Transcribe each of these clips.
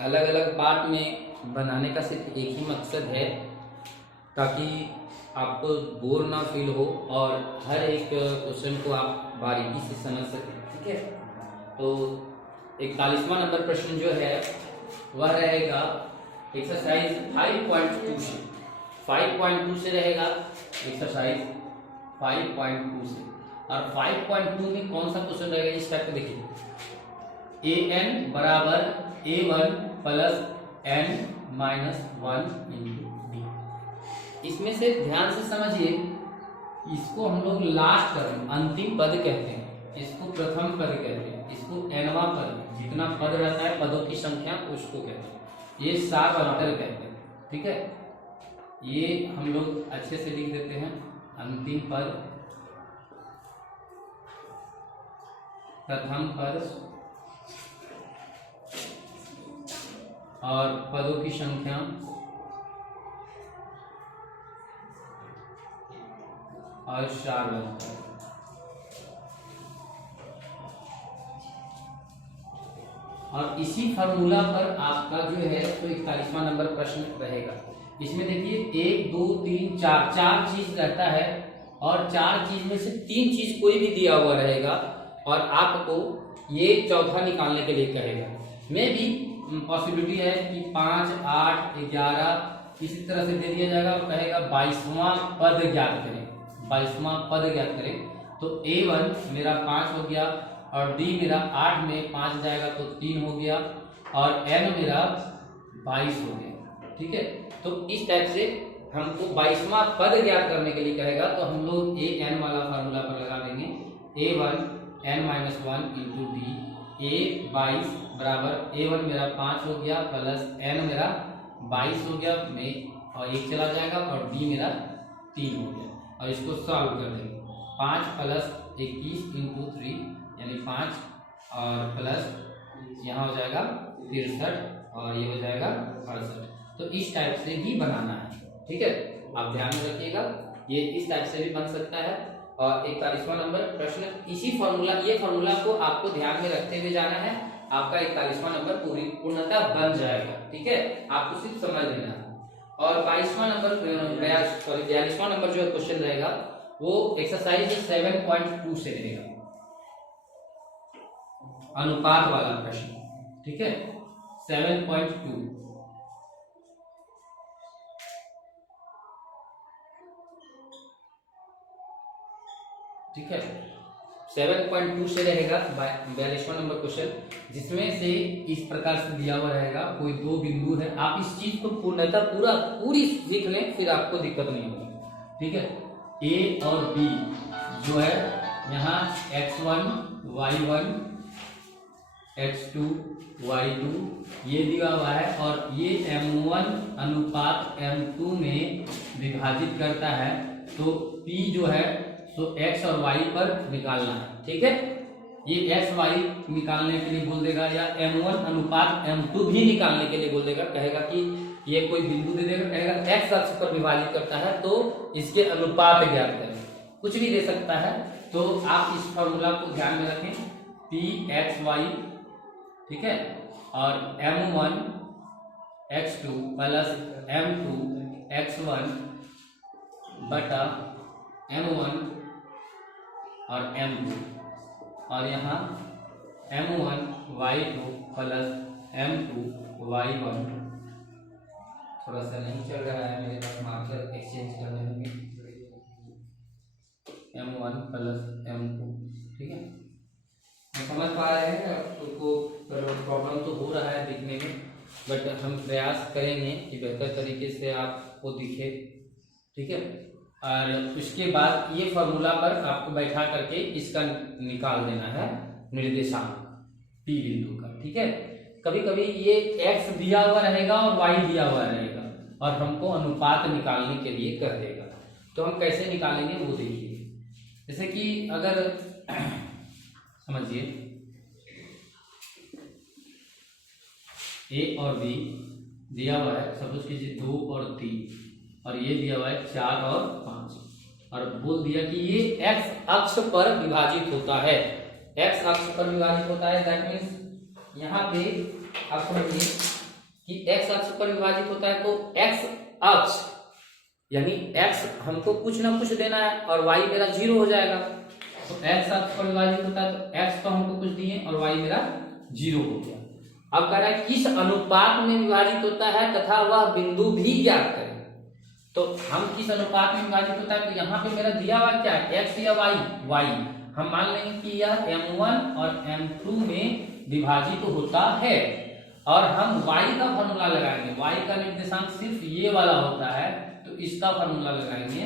अलग अलग पार्ट में बनाने का सिर्फ एक ही मकसद है, ताकि आपको बोर ना फील हो और हर एक क्वेश्चन को आप बारीकी से समझ सकें। ठीक है, तो 41वां नंबर प्रश्न जो है वह रहेगा एक्सरसाइज 5.2 से। 5.2 से रहेगा एक्सरसाइज 5.2 से। और 5.2 में कौन सा क्वेश्चन रहेगा इस टाइप का देखिए, an बराबर a1 plus n-1 into d। इसमें से ध्यान से समझिए, इसको हम लोग लास्ट टर्म अंतिम पद कहते हैं, इसको प्रथम पद कहते हैं, इसको nवां पद, जितना पद रहता है पदों की संख्या उसको कहते हैं, ये सार अंतर कहते हैं। ठीक है, ये हम लोग अच्छे से लिख देते हैं, अंतिम पद, प्रथम पद और पदों की संख्या और सार अंतर। और इसी फार्मूला पर आपका जो है तो 41वां नंबर प्रश्न रहेगा। इसमें देखिए 1 2 3 4 चीज रहता है और 4 चीज में से 3 चीज कोई भी दिया हुआ रहेगा और आपको ये चौथा निकालने के लिए कहेगा। में भी पॉसिबिलिटी है कि 5 8 11 इसी तरह से दे दिया जाएगा और कहेगा 22वां पद ज्ञात करें, 22वां पद ज्ञात करें। तो A1 मेरा 5 हो गया और D मेरा 8 में 5 जाएगा तो 3 हो गया और N मेरा 22 हो गया। ठीक है, तो इस टाइप से हमको 22वां पद ज्ञात करने के लिए कहेगा, तो हम लोग AN वाला फार्मूला पर लगा देंगे, A1 n-1 into D. A22 बराबर A1 मेरा 5 हो गया प्लस N मेरा 22 हो गया में और 1 चला जाएगा और D मेरा 3 हो गया और इसको सॉल्व कर देंगे। 5 प्लस 21 इंटू 3 यानी 5 और प्लस यहाँ हो जाएगा 63 और ये हो जाएगा 68। तो इस टाइप से भी बनाना है। ठीक है, आप ध्यान में रखिएगा, ये इस टाइप से भी बन सकता है। और 41वां नंबर प्रश्न इसी फार्मूला, ये फार्मूला को आपको ध्यान में रखते हुए जाना है, आपका 41वां नंबर पूर्णतः बन जाएगा। ठीक है, आपको सिर्फ समझ लेना है। और 42वां नंबर 42वां नंबर जो क्वेश्चन रहेगा वो एक्सरसाइज 7.2 से रहेगा, अनुपात वाला प्रश्न। ठीक है, 7.2। ठीक है, 7.2 से रहेगा 42वां नंबर क्वेश्चन, जिसमें से इस प्रकार से दिया हुआ रहेगा, कोई 2 बिंदु है। आप इस चीज को पूर्णतः पूरी सीख लें, फिर आपको दिक्कत नहीं होगी। ठीक है, A और B जो है यहाँ x1 y1 x2 y2 ये दिया हुआ है और ये m1 अनुपात m2 में विभाजित करता है, तो P जो है तो x और y पर निकालना है। ठीक है, ये x y निकालने के लिए बोल देगा या m1 अनुपात m2 भी निकालने के लिए बोल देगा, कहेगा कि ये कोई बिंदु दे देगा, कहेगा x अक्ष पर विभाजित करता है तो इसके अनुपात ज्ञात करें, कुछ भी दे सकता है। तो आप इस फॉर्मूला को ध्यान में रखें, Pxy, ठीक है, और m1 x2 plus m2 x1 बटा m1 और m2 और यहाँ m1 y2 plus m2 y1। थोड़ा सा नहीं चल रहा है मेरे पास, मार्कर एक्सचेंज करने होंगे, m1 प्लस m2। ठीक है, समझ पा रहे हैं, आपको प्रॉब्लम तो हो रहा है दिखने में, बट हम प्रयास करेंगे कि बेहतर तरीके से आपको दिखे। ठीक है, और उसके बाद ये फॉर्मूला पर आपको बैठा करके इसका निकाल देना है निर्देशांक P बिंदु का। ठीक है, कभी कभी ये x दिया हुआ रहेगा और y दिया हुआ रहेगा और हमको अनुपात निकालने के लिए कह देगा, तो हम कैसे निकालेंगे वो देखिए। जैसे कि अगर समझिए A और B दिया हुआ है, सपोज कीजिए 2 और 3 और ये दिया हुआ है 4 और 5 और बोल दिया कि ये x अक्ष पर विभाजित होता है, x अक्ष पर विभाजित होता है। दैट मीन्स यहाँ पे आप समझिए कि x अक्ष पर विभाजित होता है तो x अक्ष यानी x हमको कुछ ना कुछ देना है और y मेरा 0 हो जाएगा। तो x अक्ष पर विभाजित होता है तो x तो हमको कुछ दिए और y मेरा 0 हो गया। अब कह रहा है किस अनुपात में विभाजित होता है तथा वह बिंदु भी ज्ञात करें। तो हम किस अनुपात में विभाजित होता है, तो यहाँ पे मेरा दिया हुआ क्या है, x या y, y। हम मान लेंगे कि यह m1 और m2 में विभाजित होता है और हम y का फॉर्मूला लगाएंगे। y का निर्देशांक सिर्फ ये वाला होता है तो इसका फॉर्मूला लगाएंगे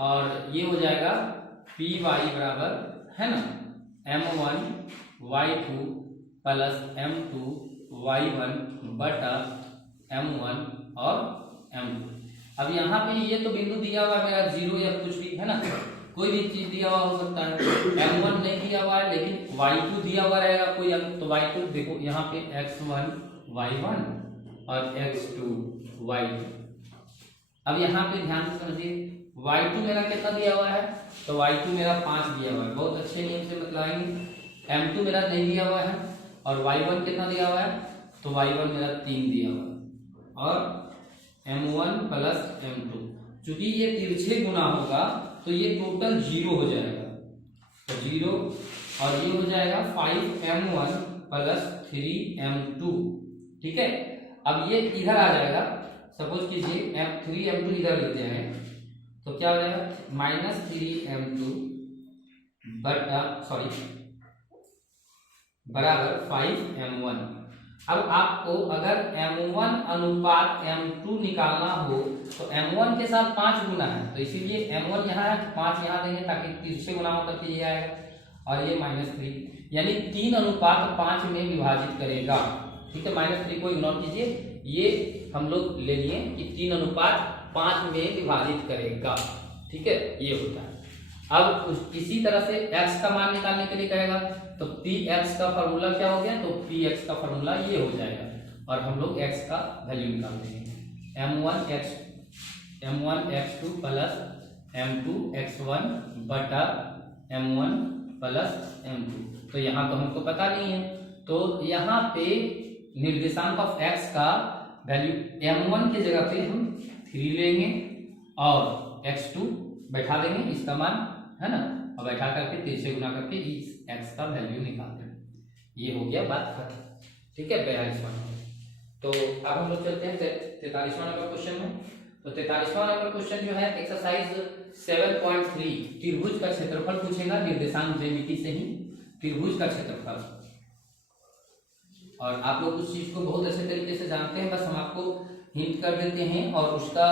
और ये हो जाएगा py बराबर है ना m1 y2 plus m2 y1 बटा m1 और m2। अब यहाँ पे ये तो बिंदु दिया हुआ है मेरा 0 या कुछ भी है ना, कोई भी चीज दिया हुआ हो सकता है। m1 नहीं दिया हुआ है लेकिन y2 दिया हुआ रहेगा कोई अंक, तो y2 देखो यहाँ पे x1 y1 और x2 y2। अब यहाँ पे ध्यान से समझिए y2 मेरा कितना दिया हुआ है, तो y2 मेरा 5 दिया हुआ है, बहुत अच्छे नियम से बतलाएंगे। m2 मेरा नहीं दिया हुआ है और y1 कितना दिया हुआ है, तो y1 मेरा 3 दिया हुआ है और m1 प्लस m2। चूंकि ये तिरछे गुना होगा तो ये टोटल 0 हो जाएगा, तो 0 और ये हो जाएगा 5m1 प्लस 3m2। ठीक है, अब ये इधर आ जाएगा, सपोज कीजिए 3m2 इधर लेते हैं तो क्या हो जाएगा माइनस 3m2 बराबर 5m1। अब आपको अगर m1 अनुपात m2 निकालना हो तो m1 के साथ 5 गुना है, तो इसीलिए m1 यहाँ है 5 यहाँ देंगे ताकि तिरछे गुना हो करके ये आएगा और ये -3 यानी 3 अनुपात 5 में विभाजित करेगा। ठीक है, -3 को इग्नोर कीजिए, ये हम लोग ले लिए कि 3 अनुपात 5 में विभाजित करेगा। ठीक है, ये होता है। अब इसी तरह से x का मान निकालने के लिए कहेगा तो px का फॉर्मूला क्या हो गया, तो px का फॉर्मूला ये हो जाएगा और हम लोग x का वैल्यू निकाल देंगे m1 x2 plus m2 x1 बटा m1 प्लस m2। तो यहाँ तो हमको पता नहीं है, तो यहाँ पे निर्देशांक ऑफ x का वैल्यू m1 की जगह पे हम 3 लेंगे और x2 बैठा देंगे इसका मान है ना, और बैठा करके 3 से गुना करके इस x का वैल्यू निकाल देंगे। ये हो गया बात खत्म। ठीक है, 42वां नंबर। तो अब हम लोग चलते हैं 43वां नंबर क्वेश्चन में। तो 43वां नंबर क्वेश्चन जो है एक्सरसाइज 7.3 त्रिभुज का क्षेत्रफल पूछेगा, निर्देशांक ज्यामिति से ही त्रिभुज का क्षेत्रफल। और आप लोग उस चीज को बहुत अच्छे तरीके से जानते हैं, बस हम आपको हिंट कर देते हैं और उसका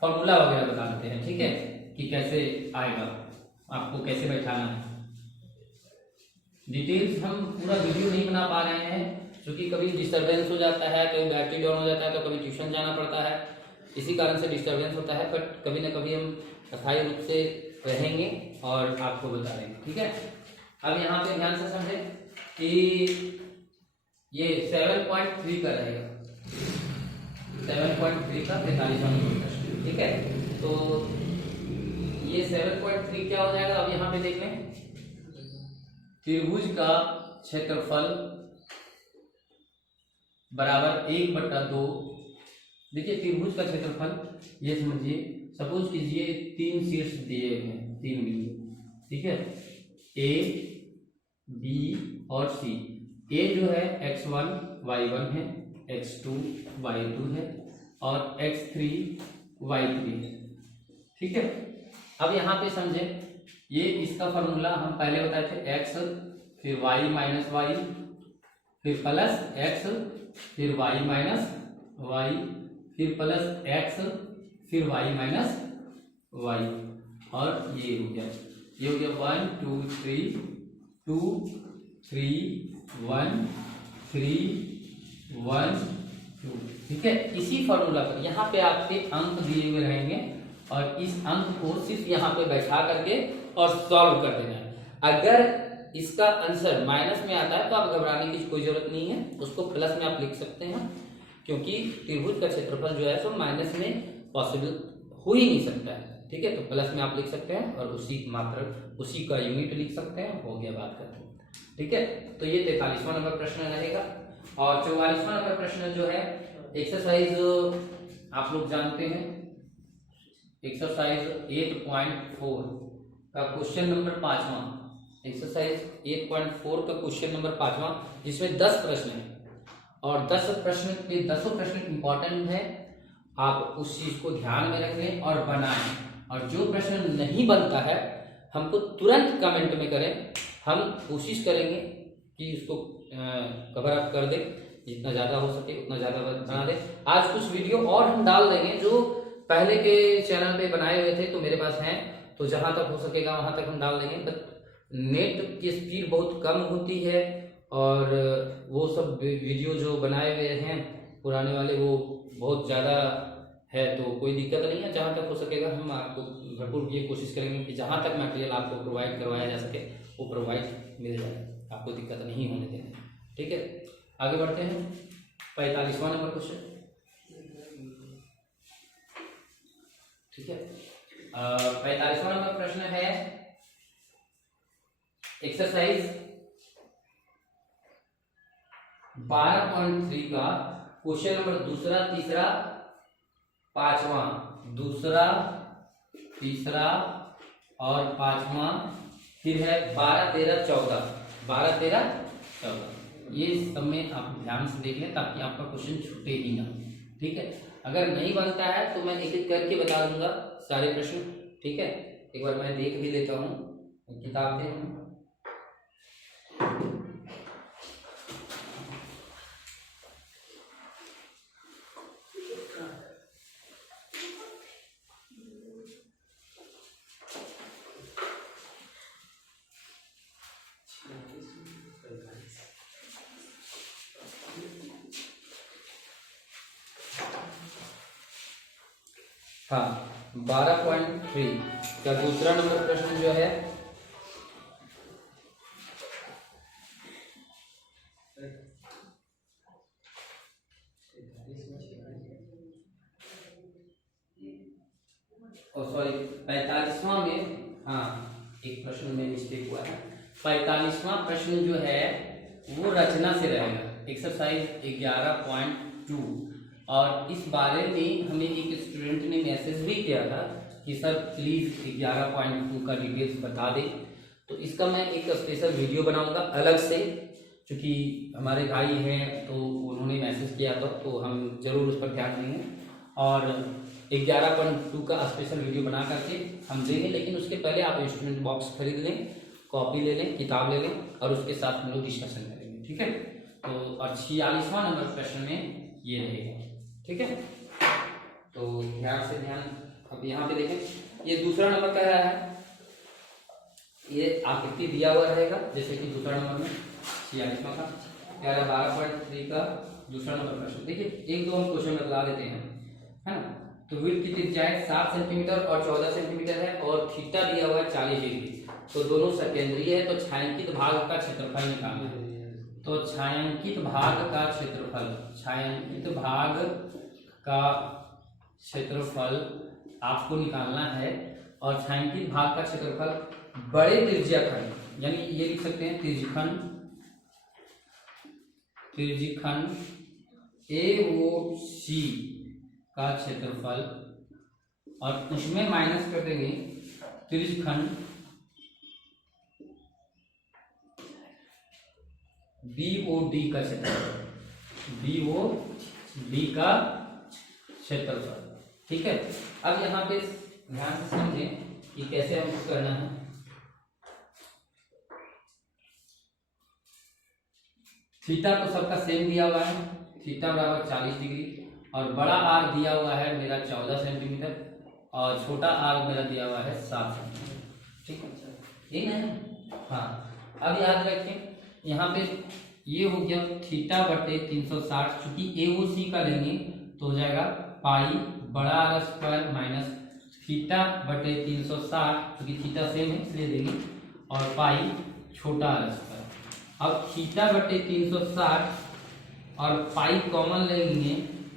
फॉर्मूला वगैरह बता देते हैं। ठीक है, कि कैसे आएगा, आपको कैसे बैठाना है। डिटेल्स हम पूरा वीडियो नहीं बना पा रहे हैं क्योंकि कभी डिस्टरबेंस हो जाता है, कभी बैटरी डाउन हो जाता है, तो कभी ट्यूशन जाना पड़ता है, इसी कारण से डिस्टरबेंस होता है। बट कभी ना कभी हम अस्थायी रूप से रहेंगे और आपको बता देंगे। ठीक है, अब यहाँ पे ध्यान से समझे कि ये 7.3 का रहेगा, 7.3 का 43वां नंबर प्रश्न। ठीक है, तो ये 7.3 क्या हो जाएगा, अब यहाँ पे देख लें त्रिभुज का क्षेत्रफल बराबर 1/2। देखिए त्रिभुज का क्षेत्रफल ये समझिए, सपोज कीजिए 3 शीर्ष दिए हैं, 3 बिंदु। ठीक है, A, B और C। A जो है x1 y1 है, x2 y2 है और x3 y3 है। ठीक है, अब यहाँ पे समझे ये इसका फॉर्मूला हम पहले बताए थे, x फिर y माइनस वाई फिर प्लस x फिर y माइनस वाई फिर प्लस x फिर y माइनस वाई और ये हो गया 1 2 3 2 3 1 3 1 2। ठीक है, इसी फॉर्मूला पर यहाँ पे आपके अंक दिए हुए रहेंगे और इस अंक को सिर्फ यहाँ पे बैठा करके और सॉल्व कर देना है। अगर इसका आंसर माइनस में आता है तो आप घबराने की कोई जरूरत नहीं है, उसको प्लस में आप लिख सकते हैं क्योंकि त्रिभुज का क्षेत्रफल जो है सो माइनस में पॉसिबल हो ही नहीं सकता है। ठीक है, तो प्लस में आप लिख सकते हैं और उसी मात्र उसी का यूनिट लिख सकते हैं, हो गया बात खत्म। ठीक है, तो ये 43वां नंबर प्रश्न रहेगा। और 44वां नंबर प्रश्न जो है एक्सरसाइज आप लोग जानते हैं, एक्सरसाइज 8.4 का क्वेश्चन नंबर 5वां, एक्सरसाइज 8.4 का क्वेश्चन नंबर 5वां, जिसमें 10 प्रश्न है और 10 प्रश्न के 10 प्रश्न इंपॉर्टेंट है। आप उस चीज को ध्यान में रख लें और बनाएं, और जो प्रश्न नहीं बनता है हमको तुरंत कमेंट में करें, हम कोशिश करेंगे कि उसको कवर अप कर दें, जितना ज़्यादा हो सके उतना ज़्यादा बना दें। आज कुछ वीडियो और हम डाल देंगे जो पहले के चैनल पे बनाए हुए थे, तो मेरे पास हैं, तो जहाँ तक हो सकेगा वहाँ तक हम डाल देंगे। बट नेट की स्पीड बहुत कम होती है और वो सब वीडियो जो बनाए हुए हैं पुराने वाले वो बहुत ज़्यादा है, तो कोई दिक्कत नहीं है। जहाँ तक हो सकेगा हम आपको भरपूर ये कोशिश करेंगे कि जहाँ तक मटेरियल आपको प्रोवाइड करवाया जा सके वो प्रोवाइड मिल जाए, आपको दिक्कत नहीं होने देंगे। ठीक है, आगे बढ़ते हैं। 45वां नंबर क्वेश्चन, ठीक है। 45वां नंबर प्रश्न है एक्सरसाइज 12.3 का क्वेश्चन नंबर दूसरा, तीसरा, पांचवा, दूसरा, तीसरा और पांचवा, फिर है 12, 13, 14, 12, 13, 14। ये सब में आप ध्यान से देख लें ताकि आपका क्वेश्चन छूटे ही ना। ठीक है, अगर नहीं बनता है तो मैं एक एक करके बता दूंगा सारे प्रश्न। ठीक है, एक बार मैं देख भी लेता हूँ, किताब दे हूँ। हाँ, 12.3 का दूसरा नंबर प्रश्न जो है सॉरी 45वां में, हाँ एक प्रश्न में मिस्टेक हुआ है। 45वां प्रश्न जो है वो रचना से रहेगा, एक्सरसाइज 11.2। और इस बारे में हमें एक स्टूडेंट ने मैसेज भी किया था कि सर प्लीज 11.2 का डिटेल्स बता दें, तो इसका मैं एक स्पेशल वीडियो बनाऊंगा अलग से, क्योंकि हमारे भाई हैं तो उन्होंने मैसेज किया था, तो हम जरूर उस पर ध्यान देंगे और 11.2 का स्पेशल वीडियो बना करके हम देंगे। लेकिन उसके पहले आप इंस्ट्रूमेंट बॉक्स खरीद लें, कॉपी ले लें, किताब ले लें और उसके साथ हम लोग डिस्कशन करेंगे। ठीक है, तो और 46वां नंबर प्रश्न में ये रहेगा। ठीक है, तो ध्यान से अब यहाँ पे देखें, ये दूसरा नंबर कह रहा है, ये आकृति दिया हुआ रहेगा, जैसे कि दूसरा नंबर में 46वां का कह रहा है 12.3 का दूसरा नंबर प्रश्न। देखिए एक दो हम क्वेश्चन बदला देते हैं, है ना। तो विड्थ की त्रिज्याएं 7 सेंटीमीटर और 14 सेंटीमीटर है और थीटा दिया हुआ है 40 डिग्री, तो दोनों सेकेंडरी है, तो छायांकित भाग का क्षेत्रफल निकालना है। तो छायांकित भाग का क्षेत्रफल, छायांकित भाग का क्षेत्रफल आपको निकालना है, और छायांकित भाग का क्षेत्रफल बड़े त्रिज्याखंड, यानी ये लिख सकते हैं त्रिज्यखंड AOC का क्षेत्रफल, और उसमें माइनस कर देंगे त्रिज्यखंड BOD का क्षेत्रफल, BOD का क्षेत्रफल। ठीक है, अब यहाँ पे ध्यान से समझें कि कैसे हमको करना है। थीटा तो सबका सेम दिया हुआ है, थीटा बराबर 40 डिग्री, और बड़ा आर दिया हुआ है मेरा 14 सेंटीमीटर और छोटा आर मेरा दिया हुआ है 7 सेंटीमीटर। ठीक है, ये ना। हाँ, अब याद रखें यहाँ पे ये हो गया थीटा बटे 360, चूंकि AOC का लेंगे तो हो जाएगा पाई बड़ा आर स्क्वायर माइनस थीटा बटे 360, क्योंकि थीटा सेम है इसलिए देंगे, और पाई छोटा आर स्क्वायर। अब थीटा बटे 360 और पाई कॉमन लेंगे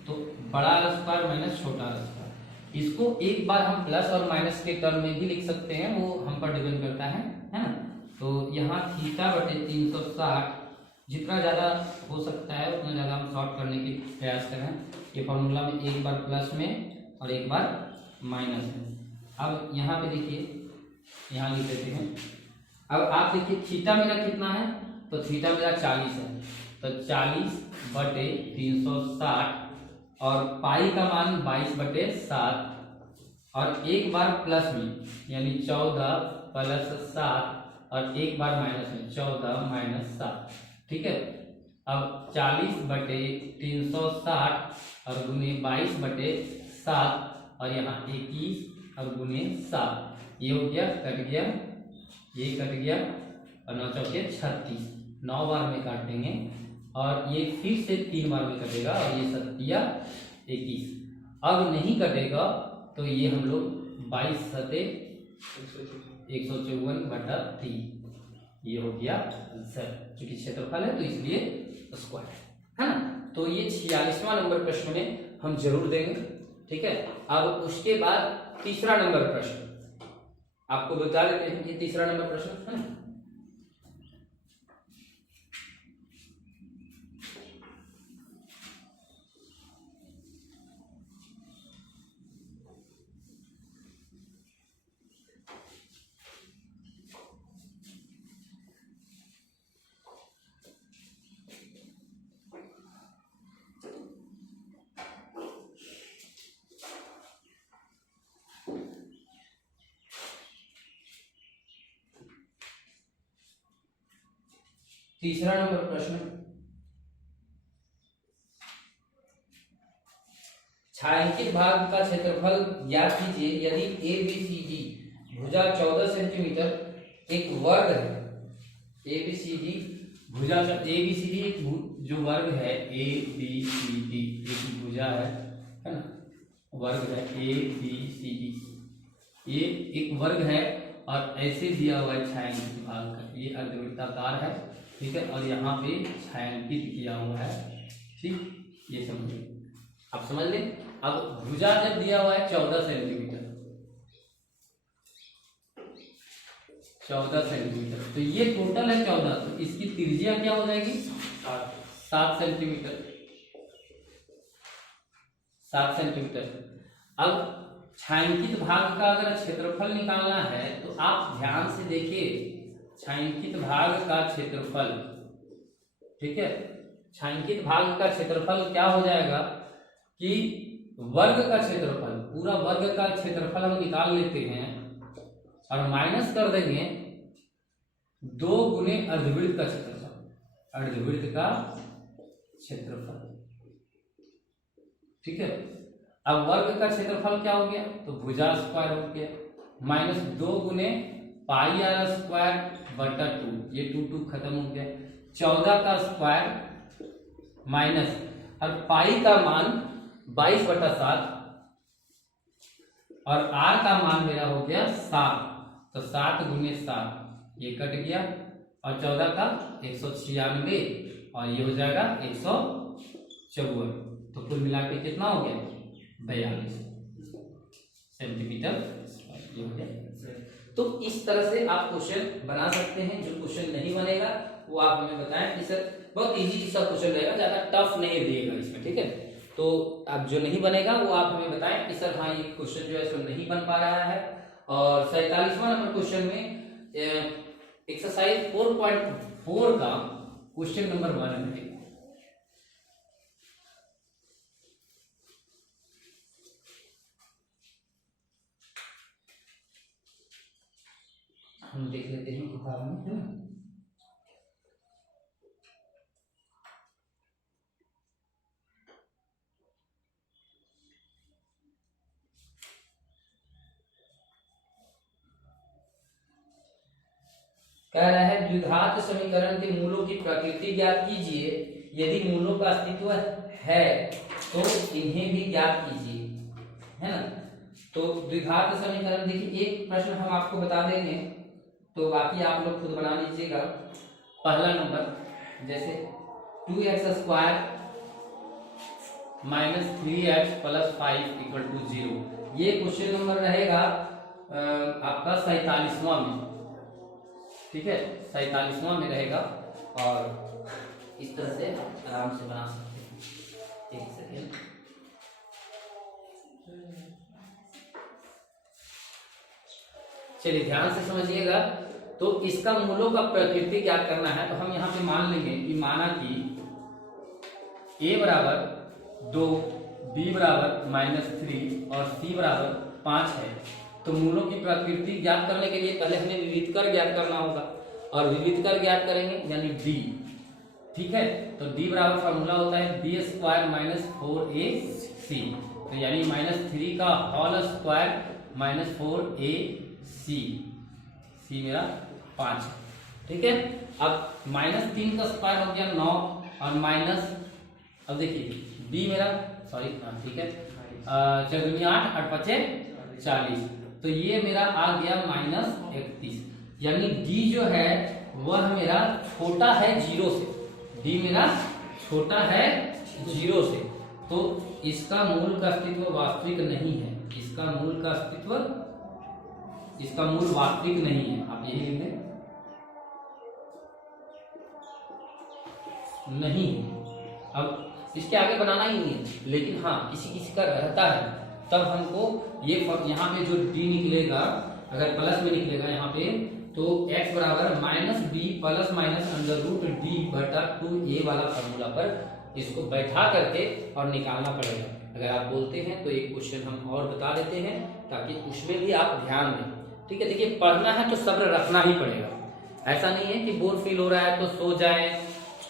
तो बड़ा आर स्क्वायर माइनस छोटा आर स्क्वायर। इसको एक बार हम प्लस और माइनस के टर्म में भी लिख सकते हैं, वो हम पर डिपेंड करता है ना। तो यहाँ थीटा बटे 360 जितना ज़्यादा हो सकता है उतना ज़्यादा हम सॉल्व करने की प्रयास करें। ये फॉर्मूला में एक बार प्लस में और एक बार माइनस में। अब यहाँ पे देखिए, यहाँ लिख देते हैं। अब आप देखिए थीटा मेरा कितना है, तो थीटा मेरा 40 है, तो 40/360 और पाई का मान 22/7 और एक बार प्लस में यानी 14 + 7 और एक बार माइनस में 14 - 7। ठीक है, अब 40/360 और गुने 22/7 और यहाँ 21 और गुने 7, ये हो गया, कट गया, ये कट गया और 9 चौके 36, 9 बार में काट देंगे और ये फिर से 3 बार में कटेगा और ये 7 21। अब नहीं कटेगा तो ये हम लोग 22 सते 154/3, ये हो गया आंसर। क्योंकि क्षेत्रफल है तो इसलिए स्क्वायर है ना। तो ये 46वां नंबर प्रश्न में हम जरूर देंगे। ठीक है, अब उसके बाद तीसरा नंबर प्रश्न आपको बता देते हैं। ये तीसरा नंबर प्रश्न है ना। तीसरा नंबर प्रश्न, छायांकित भाग का क्षेत्रफल ज्ञात कीजिए यदि ABCD भुजा 14 सेंटीमीटर एक वर्ग है। ABCD भुजा, ABCD एक जो वर्ग है, ABCD एक भुजा है ना, वर्ग है ABCD, ये एक वर्ग है और ऐसे दिया हुआ है छायांकित भाग का, ये अर्धवृत्ताकार है। ठीक है, और यहाँ पे छायांकित किया हुआ है। ठीक, ये समझिए, आप समझ लें। अब भुजा जब दिया हुआ है 14 सेंटीमीटर, 14 सेंटीमीटर, तो ये टोटल है 14, तो इसकी त्रिज्या क्या हो जाएगी 7 सेंटीमीटर, 7 सेंटीमीटर। अब छायांकित भाग का अगर क्षेत्रफल निकालना है तो आप ध्यान से देखिए, छायांकित भाग का क्षेत्रफल, ठीक है, छायांकित भाग का क्षेत्रफल क्या हो जाएगा कि वर्ग का क्षेत्रफल, पूरा वर्ग का क्षेत्रफल हम निकाल लेते हैं और माइनस कर देंगे 2 गुने अर्धवृत्त का क्षेत्रफल, अर्धवृत्त का क्षेत्रफल। ठीक है, अब वर्ग का क्षेत्रफल क्या हो गया, तो भुजा स्क्वायर हो गया, माइनस 2 गुने πr²/2, ये 2 खत्म हो गया, 14 का स्क्वायर माइनस और पाई का मान 22/7 और r का मान मेरा हो गया 7, तो 7 गुने 7 ये कट गया और 14 का 196 और ये हो जाएगा 154, तो कुल मिला के कितना हो गया 42 सेंटीमीटर ये हो गया। तो इस तरह से आप क्वेश्चन बना सकते हैं। जो क्वेश्चन नहीं बनेगा वो आप हमें बताएं कि सर बहुत इजी सा क्वेश्चन रहेगा, ज्यादा टफ नहीं दिएगा इसमें। ठीक है, तो अब जो नहीं बनेगा वो आप हमें बताएं कि सर हाँ ये क्वेश्चन जो है सो नहीं बन पा रहा है। और 47वां नंबर क्वेश्चन में एक्सरसाइज 4.4 का क्वेश्चन नंबर 1 है। हम देख लेते हैं किताब में, है ना। कह रहा है द्विघात समीकरण के मूलों की प्रकृति ज्ञात कीजिए, यदि मूलों का अस्तित्व है तो इन्हें भी ज्ञात कीजिए, है ना। तो द्विघात समीकरण देखिए, एक प्रश्न हम आपको बता देंगे तो बाकी आप लोग खुद बना लीजिएगा। पहला नंबर जैसे 2x² - 3x + 5 = 0, ये क्वेश्चन नंबर रहेगा आपका 47वां में। ठीक है, 47वां में रहेगा। और इस तरह से आराम से बना सकते हैं। एक सेकेंड, चलिए ध्यान से समझिएगा। तो इसका मूलों का प्रकृति ज्ञात करना है, तो हम यहाँ पे मान लेंगे कि माना कि a बराबर 2, b बराबर -3 और c बराबर 5 है। तो मूलों की प्रकृति ज्ञात करने के लिए पहले हमें विविधकर ज्ञात करना होगा, और विविधकर ज्ञात करेंगे यानी d, ठीक है। तो d बराबर फॉर्मूला होता है b² - 4ac, तो यानी -3 का होल स्क्वायर -4ac, c मेरा 5, ठीक है। अब -3 का स्क्वायर हो गया 9, और माइनस, अब देखिए b मेरा, सॉरी ठीक है, 4 8 8 5 40, तो ये मेरा आ गया -31, यानी d जो है वह मेरा छोटा है 0 से, d मेरा छोटा है 0 से, तो इसका मूल का अस्तित्व वास्तविक नहीं है, इसका मूल का अस्तित्व, इसका मूल वास्तविक नहीं है, आप यही लिख दें, नहीं। अब इसके आगे बनाना ही नहीं है, लेकिन हाँ किसी किसी का रहता है, तब हमको ये यहाँ पे जो d निकलेगा, अगर प्लस में निकलेगा यहाँ पे, तो x बराबर -b प्लस माइनस √d/2a वाला फॉर्मूला पर इसको बैठा करके और निकालना पड़ेगा। अगर आप बोलते हैं तो एक क्वेश्चन हम और बता देते हैं, ताकि उसमें भी आप ध्यान दें, ठीक है। देखिए पढ़ना है तो सब्र रखना ही पड़ेगा, ऐसा नहीं है कि बोर फील हो रहा है तो सो जाए,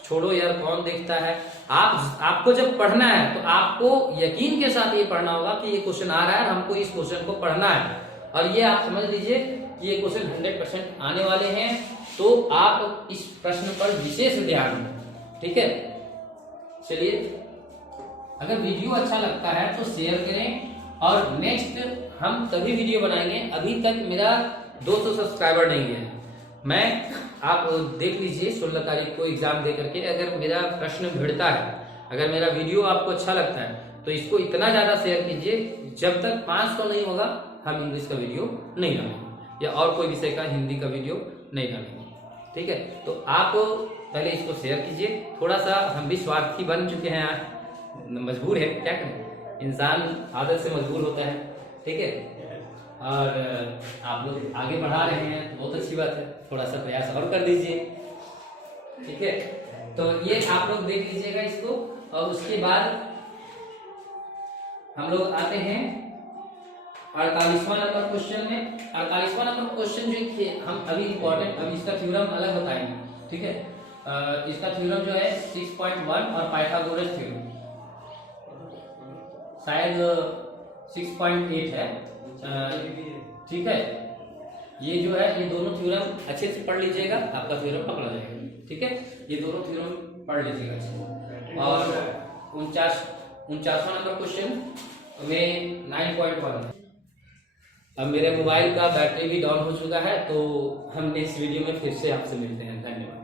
छोड़ो यार कौन देखता है। आपको जब पढ़ना है तो आपको यकीन के साथ ये पढ़ना होगा कि ये क्वेश्चन आ रहा है, हमको इस क्वेश्चन को पढ़ना है, और ये आप समझ लीजिए कि ये क्वेश्चन 100% आने वाले हैं, तो आप इस प्रश्न पर विशेष ध्यान दें, ठीक है। चलिए, अगर वीडियो अच्छा लगता है तो शेयर करें, और नेक्स्ट हम तभी वीडियो बनाएंगे, अभी तक मेरा 200 सब्सक्राइबर नहीं है। मैं, आप देख लीजिए 16 तारीख को एग्जाम दे करके, अगर मेरा प्रश्न भिड़ता है, अगर मेरा वीडियो आपको अच्छा लगता है तो इसको इतना ज्यादा शेयर कीजिए, जब तक 500 नहीं होगा हम इंग्लिश का वीडियो नहीं डालेंगे, या और कोई विषय का हिंदी का वीडियो नहीं डालेंगे, ठीक है। तो आप पहले इसको शेयर कीजिए, थोड़ा सा हम भी स्वार्थी बन चुके हैं, मजबूर है, क्या करें, इंसान आदत से मजबूर होता है, ठीक है। और आप लोग आगे बढ़ा रहे हैं तो बहुत अच्छी बात है, थोड़ा सा प्रयास और कर दीजिए, ठीक है। तो ये आप लोग देख लीजिएगा इसको, और उसके बाद हम लोग आते हैं 48वां नंबर क्वेश्चन में। 48वां नंबर क्वेश्चन जो हम अभी इम्पोर्टेंट, अभी इसका थ्योरम अलग बताएंगे, ठीक है। इसका थ्योरम जो है 6.1 और पाइथागोरस थ्योरम शायद 6.8 है, ठीक है। ये जो है, ये दोनों थ्योरम अच्छे से पढ़ लीजिएगा, आपका थ्योरम पकड़ा जाएगा, ठीक है। ये दोनों थ्योरम पढ़ लीजिएगा अच्छे से। और 49वां नंबर क्वेश्चन में 9.1 है। अब मेरे मोबाइल का बैटरी भी डाउन हो चुका है, तो हम नेक्स्ट वीडियो में फिर से आपसे मिलते हैं। धन्यवाद।